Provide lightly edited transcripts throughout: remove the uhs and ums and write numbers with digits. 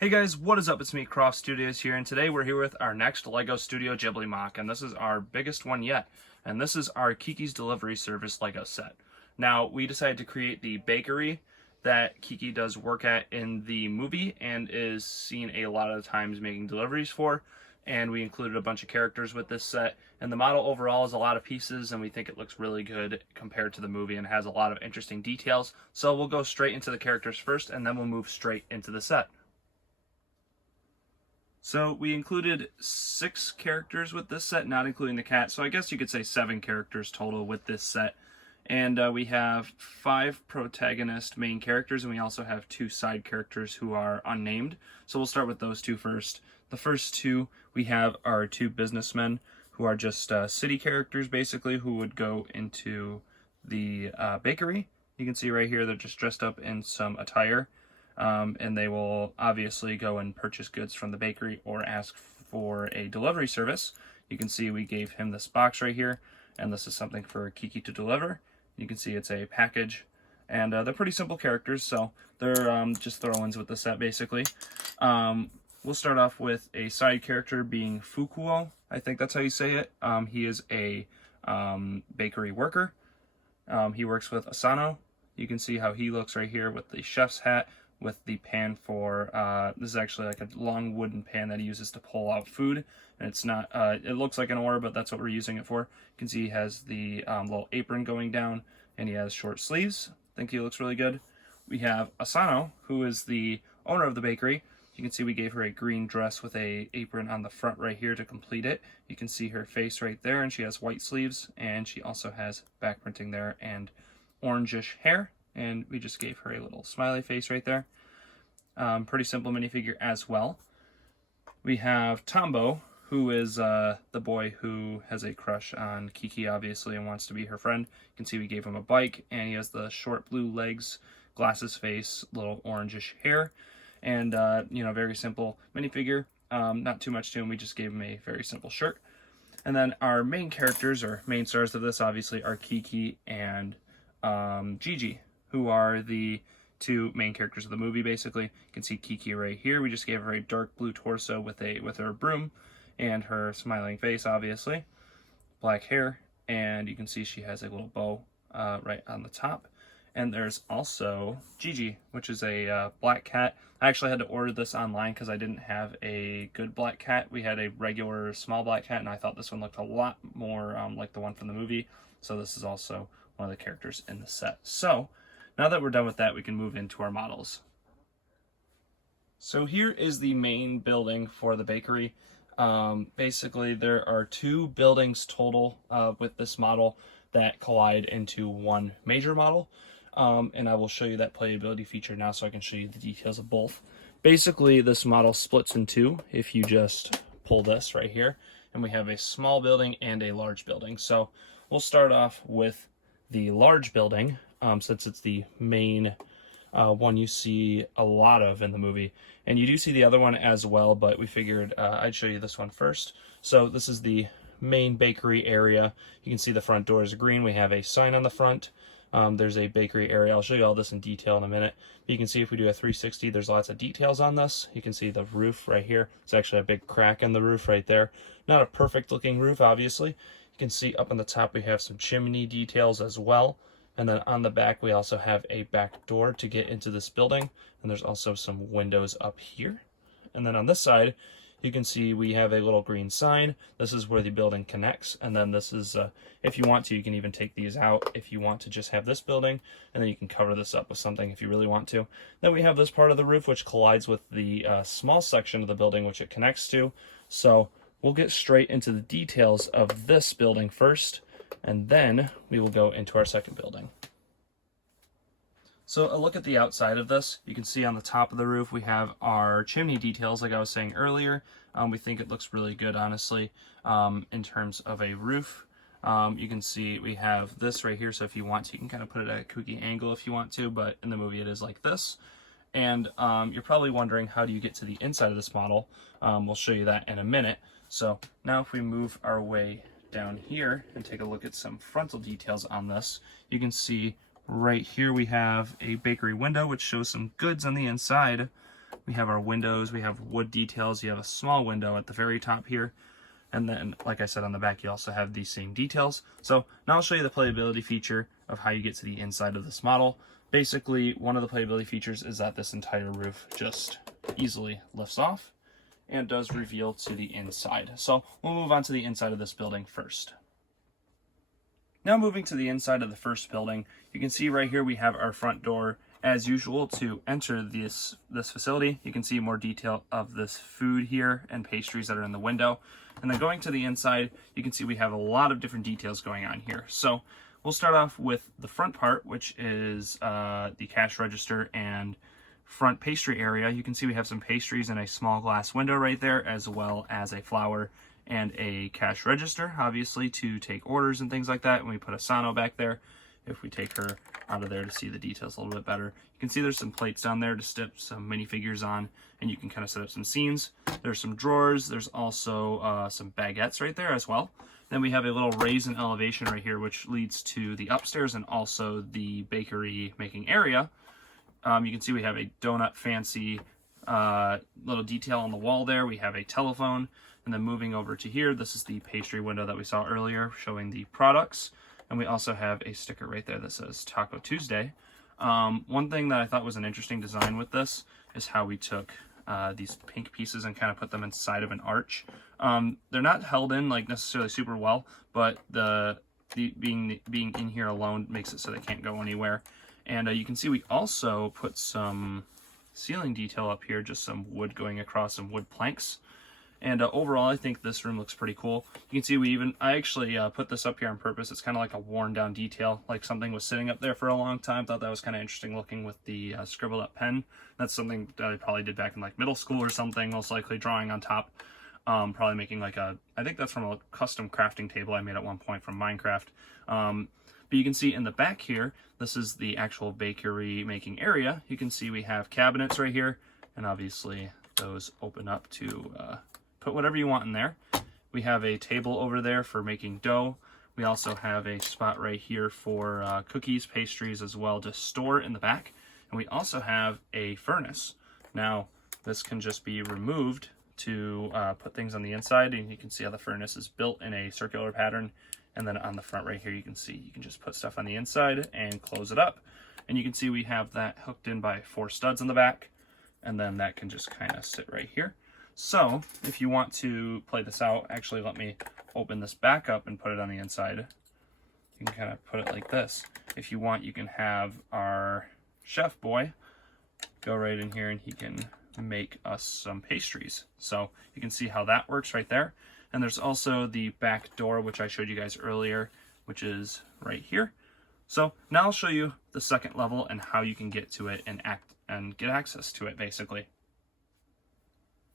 Hey guys, what is up? It's me, Croft Studios here, and today we're here with our next LEGO Studio Ghibli MOC, and this is our biggest one yet. And this is our Kiki's Delivery Service LEGO set. Now, we decided to create the bakery that Kiki does work at in the movie and is seen a lot of the times making deliveries for. And we included a bunch of characters with this set. And the model overall is a lot of pieces, and we think it looks really good compared to the movie and has a lot of interesting details. So we'll go straight into the characters first, and then we'll move straight into the set. So we included 6 characters with this set, not including the cat. So I guess you could say 7 characters total with this set. And we have 5 protagonist main characters, and we also have 2 side characters who are unnamed. So we'll start with those 2 first. The first 2 we have are 2 businessmen who are just city characters, basically, who would go into the bakery. You can see right here they're just dressed up in some attire. And they will obviously go and purchase goods from the bakery or ask for a delivery service. You can see we gave him this box right here, and this is something for Kiki to deliver. You can see it's a package, and they're pretty simple characters, so they're just throw-ins with the set, basically. We'll start off with a side character being Fukuo. I think that's how you say it. He is a bakery worker. He works with Asano. You can see how he looks right here with the chef's hat, with the pan for, this is actually like a long wooden pan that he uses to pull out food, and it's not, it looks like an oar, but that's what we're using it for. You can see he has the little apron going down, and he has short sleeves. I think he looks really good. We have Asano, who is the owner of the bakery. You can see we gave her a green dress with a apron on the front right here to complete it. You can see her face right there, and she has white sleeves, and she also has back printing there and orangish hair. And we just gave her a little smiley face right there. Pretty simple minifigure as well. We have Tombo, who is the boy who has a crush on Kiki, obviously, and wants to be her friend. You can see we gave him a bike, and he has the short blue legs, glasses face, little orangish hair, and, very simple minifigure. Not too much to him, we just gave him a very simple shirt. And then our main characters, or main stars of this, obviously, are Kiki and Gigi, who are the 2 main characters of the movie, basically. You can see Kiki right here. We just gave her a dark blue torso with her broom and her smiling face, obviously. Black hair, and you can see she has a little bow right on the top. And there's also Gigi, which is a black cat. I actually had to order this online because I didn't have a good black cat. We had a regular small black cat, and I thought this one looked a lot more like the one from the movie. So this is also one of the characters in the set. So now that we're done with that, we can move into our models. So here is the main building for the bakery. Basically, there are 2 buildings total with this model that collide into one major model. And I will show you that playability feature now so I can show you the details of both. Basically, this model splits in 2 if you just pull this right here. And we have a small building and a large building. So we'll start off with the large building, since it's the main one you see a lot of in the movie. And you do see the other one as well, but we figured I'd show you this one first. So this is the main bakery area. You can see the front door is green. We have a sign on the front. There's a bakery area. I'll show you all this in detail in a minute. But you can see if we do a 360, there's lots of details on this. You can see the roof right here. It's actually a big crack in the roof right there. Not a perfect looking roof, obviously. You can see up on the top we have some chimney details as well. And then on the back, we also have a back door to get into this building. And there's also some windows up here. And then on this side, you can see we have a little green sign. This is where the building connects. And then this is, if you want to, you can even take these out if you want to just have this building. And then you can cover this up with something if you really want to. Then we have this part of the roof, which collides with the small section of the building, which it connects to. So we'll get straight into the details of this building first, and then we will go into our second building. So a look at the outside of this. You can see on the top of the roof we have our chimney details, like I was saying earlier. We think it looks really good, honestly, in terms of a roof. You can see we have this right here, so if you want to, you can kind of put it at a kooky angle if you want to, but in the movie it is like this. And you're probably wondering, how do you get to the inside of this model? We'll show you that in a minute. So now if we move our way down here and take a look at some frontal details on this, you can see right here we have a bakery window which shows some goods on the inside. We have our windows, we have wood details, you have a small window at the very top here. And then, like I said, on the back, you also have these same details. So now I'll show you the playability feature of how you get to the inside of this model. Basically, one of the playability features is that this entire roof just easily lifts off and does reveal to the inside. So we'll move on to the inside of this building first. Now moving to the inside of the first building, you can see right here we have our front door. As usual, to enter this facility, you can see more detail of this food here and pastries that are in the window. And then going to the inside, you can see we have a lot of different details going on here. So we'll start off with the front part, which is the cash register and front pastry area. You can see we have some pastries in a small glass window right there, as well as a flower and a cash register, obviously, to take orders and things like that. And we put a Sano back there. If we take her out of there to see the details a little bit better, you can see there's some plates down there to stick some minifigures on, and you can kind of set up some scenes. There's some drawers. There's also some baguettes right there as well. Then we have a little raise in elevation right here, which leads to the upstairs and also the bakery making area. You can see we have a donut fancy little detail on the wall there. We have a telephone, and then moving over to here, this is the pastry window that we saw earlier showing the products. And we also have a sticker right there that says Taco Tuesday. One thing that I thought was an interesting design with this is how we took these pink pieces and kind of put them inside of an arch. They're not held in like necessarily super well, but being in here alone makes it so they can't go anywhere. And you can see we also put some ceiling detail up here, just some wood going across some wood planks. And overall, I think this room looks pretty cool. You can see I actually put this up here on purpose. It's kind of like a worn down detail, like something was sitting up there for a long time. Thought that was kind of interesting looking with the scribbled up pen. That's something that I probably did back in like middle school or something, most likely drawing on top. Probably making like I think that's from a custom crafting table I made at one point from Minecraft. But you can see in the back here, this is the actual bakery making area. You can see we have cabinets right here, and obviously those open up to put whatever you want in there. We have a table over there for making dough. We also have a spot right here for cookies, pastries as well to store in the back. And we also have a furnace. Now, this can just be removed to put things on the inside, and you can see how the furnace is built in a circular pattern. And then on the front right here, you can see you can just put stuff on the inside and close it up. And you can see we have that hooked in by 4 studs in the back, and then that can just kind of sit right here. So if you want to play this out, actually let me open this back up and put it on the inside. You can kind of put it like this. If you want, you can have our chef boy go right in here and he can make us some pastries. So you can see how that works right there. And there's also the back door, which I showed you guys earlier, which is right here. So now I'll show you the second level and how you can get to it and get access to it, basically.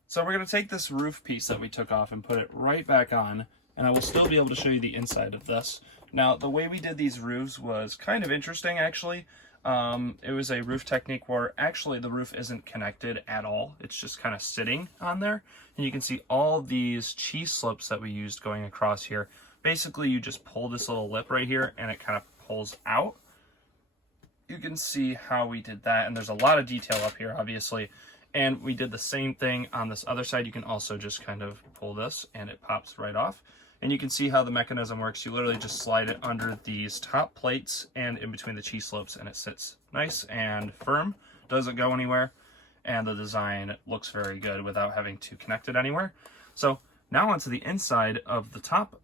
So we're going to take this roof piece that we took off and put it right back on, and I will still be able to show you the inside of this. Now, the way we did these roofs was kind of interesting, actually. It was a roof technique where actually the roof isn't connected at all. It's just kind of sitting on there. And you can see all these cheese slips that we used going across here. Basically, you just pull this little lip right here and it kind of pulls out. You can see how we did that. And there's a lot of detail up here, obviously. And we did the same thing on this other side. You can also just kind of pull this and it pops right off. And you can see how the mechanism works. You literally just slide it under these top plates and in between the cheese slopes, and it sits nice and firm, doesn't go anywhere, and the design looks very good without having to connect it anywhere. So now onto the inside of the top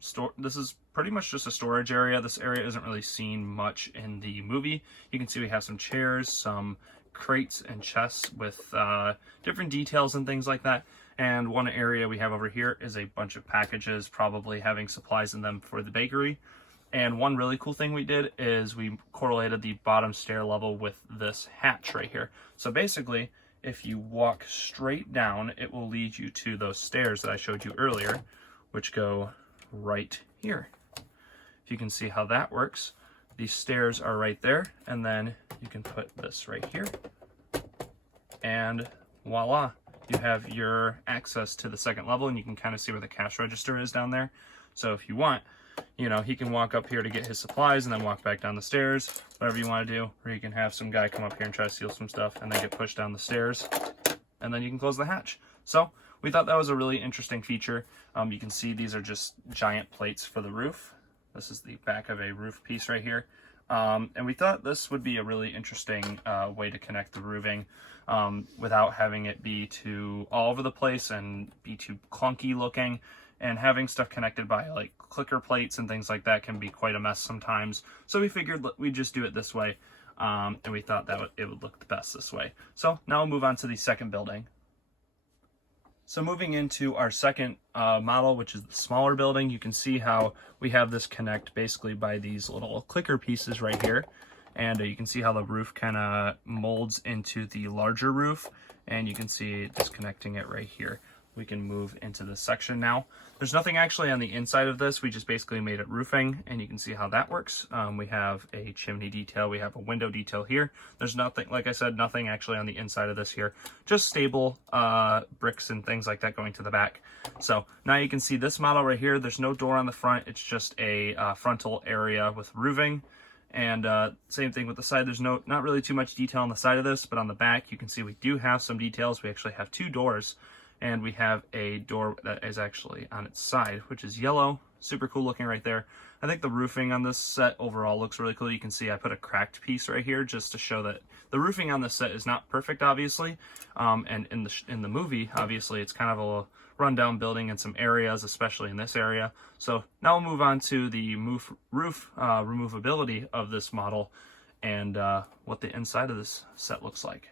store. This is pretty much just a storage area. This area isn't really seen much in the movie. You can see we have some chairs, some crates and chests with different details and things like that. And one area we have over here is a bunch of packages, probably having supplies in them for the bakery. And one really cool thing we did is we correlated the bottom stair level with this hatch right here. So basically, if you walk straight down, it will lead you to those stairs that I showed you earlier, which go right here. If you can see how that works, these stairs are right there, and then you can put this right here, and voila. You have your access to the second level, and you can kind of see where the cash register is down there. So if you want, you know, he can walk up here to get his supplies and then walk back down the stairs, whatever you want to do. Or you can have some guy come up here and try to steal some stuff and then get pushed down the stairs, and then you can close the hatch. So we thought that was a really interesting feature. You can see these are just giant plates for the roof. This is the back of a roof piece right here. And we thought this would be a really interesting way to connect the roofing without having it be too all over the place and be too clunky looking. And having stuff connected by like clicker plates and things like that can be quite a mess sometimes. So we figured we'd just do it this way. And we thought that it would look the best this way. So now we'll move on to the second building. So moving into our second model, which is the smaller building, you can see how we have this connect basically by these little clicker pieces right here. And you can see how the roof kind of molds into the larger roof. And you can see disconnecting it right here. We can move into this section now. There's nothing actually on the inside of this. We just basically made it roofing, and you can see how that works. We have a chimney detail. We have a window detail here. There's nothing, like I said, nothing actually on the inside of this here. Just stable bricks and things like that going to the back. So now you can see this model right here. There's no door on the front. It's just a frontal area with roofing. And same thing with the side. There's not really too much detail on the side of this, but on the back, you can see we do have some details. We actually have two doors. And we have a door that is actually on its side, which is yellow. Super cool looking right there. I think the roofing on this set overall looks really cool. You can see I put a cracked piece right here just to show that the roofing on this set is not perfect, obviously. And in the movie, obviously, it's kind of a rundown building in some areas, especially in this area. So now we'll move on to the roof removability of this model and what the inside of this set looks like.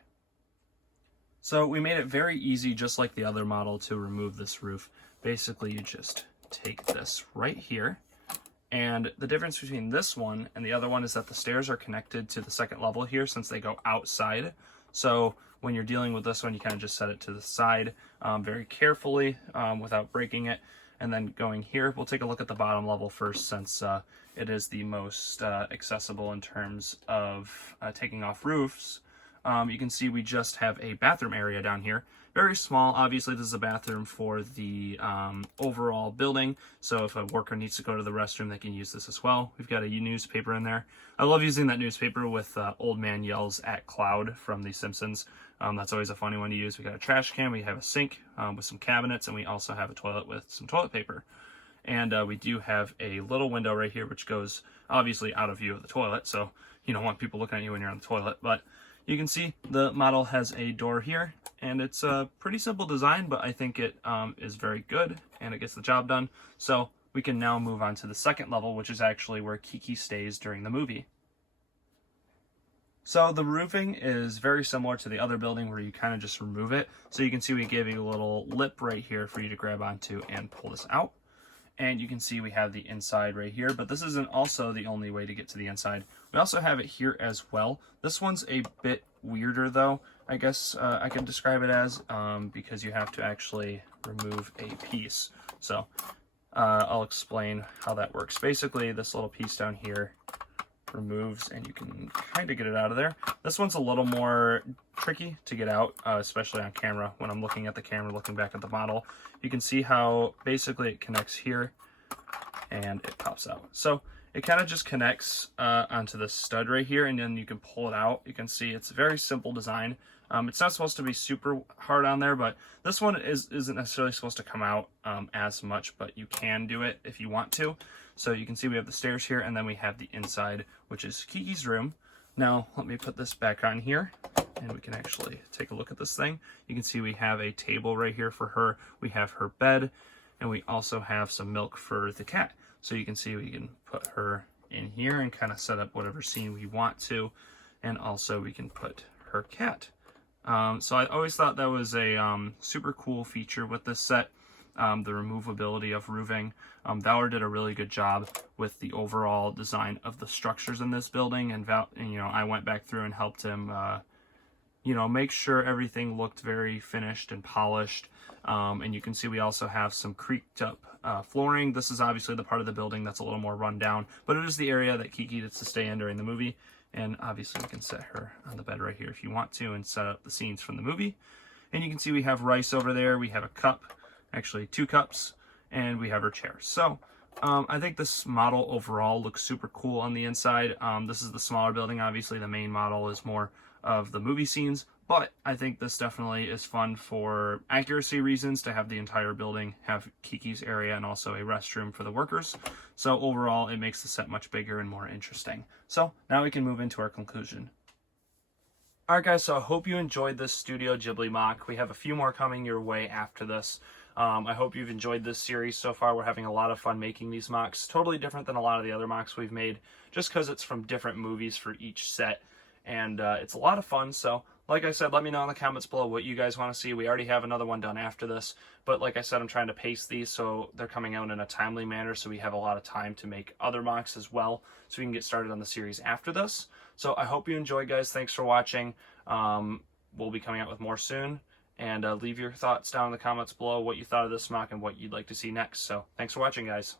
So we made it very easy, just like the other model, to remove this roof. Basically, you just take this right here. And the difference between this one and the other one is that the stairs are connected to the second level here since they go outside. So when you're dealing with this one, you kind of just set it to the side very carefully without breaking it. And then going here, we'll take a look at the bottom level first since it is the most accessible in terms of taking off roofs. You can see we just have a bathroom area down here. Very small. Obviously, this is a bathroom for the overall building. So if a worker needs to go to the restroom, they can use this as well. We've got a newspaper in there. I love using that newspaper with Old Man Yells at Cloud from The Simpsons. That's always a funny one to use. We got a trash can. We have a sink with some cabinets, and we also have a toilet with some toilet paper. And we do have a little window right here, which goes obviously out of view of the toilet. So you don't want people looking at you when you're on the toilet, but you can see the model has a door here, and it's a pretty simple design, but I think it is very good, and it gets the job done. So we can now move on to the second level, which is actually where Kiki stays during the movie. So the roofing is very similar to the other building where you kind of just remove it. So you can see we gave you a little lip right here for you to grab onto and pull this out. And you can see we have the inside right here, but this isn't also the only way to get to the inside. We also have it here as well. This one's a bit weirder though, I guess I can describe it as, because you have to actually remove a piece. So I'll explain how that works. Basically, this little piece down here removes and you can kind of get it out of there. This one's a little more tricky to get out, especially on camera. When I'm looking at the camera, looking back at the model, you can see how basically it connects here and it pops out. So it kind of just connects onto this stud right here, and then you can pull it out. You can see it's a very simple design. It's not supposed to be super hard on there, but this one isn't necessarily supposed to come out as much, but you can do it if you want to. So you can see we have the stairs here, and then we have the inside, which is Kiki's room. Now, let me put this back on here, and we can actually take a look at this thing. You can see we have a table right here for her. We have her bed, and we also have some milk for the cat. So you can see we can put her in here and kind of set up whatever scene we want to. And also we can put her cat. So I always thought that was a super cool feature with this set. The removability of roofing. Valor did a really good job with the overall design of the structures in this building, and I went back through and helped him make sure everything looked very finished and polished. And you can see we also have some creaked up flooring. This is obviously the part of the building that's a little more run down, but it is the area that Kiki gets to stay in during the movie. And obviously we can set her on the bed right here if you want to and set up the scenes from the movie. And you can see we have rice over there. We have a cup, actually 2 cups, and we have her chair. So I think this model overall looks super cool on the inside. This is the smaller building. Obviously, the main model is more of the movie scenes, but I think this definitely is fun for accuracy reasons to have the entire building have Kiki's area and also a restroom for the workers. So overall, it makes the set much bigger and more interesting. So now we can move into our conclusion. Alright guys, so I hope you enjoyed this Studio Ghibli mock. We have a few more coming your way after this. I hope you've enjoyed this series so far. We're having a lot of fun making these mocks. Totally different than a lot of the other mocks we've made, just because it's from different movies for each set. And it's a lot of fun, so like I said, let me know in the comments below what you guys want to see. We already have another one done after this, but like I said, I'm trying to pace these so they're coming out in a timely manner, so we have a lot of time to make other mocks as well, so we can get started on the series after this. So I hope you enjoyed, guys. Thanks for watching. We'll be coming out with more soon. And leave your thoughts down in the comments below, what you thought of this mock and what you'd like to see next. So thanks for watching, guys.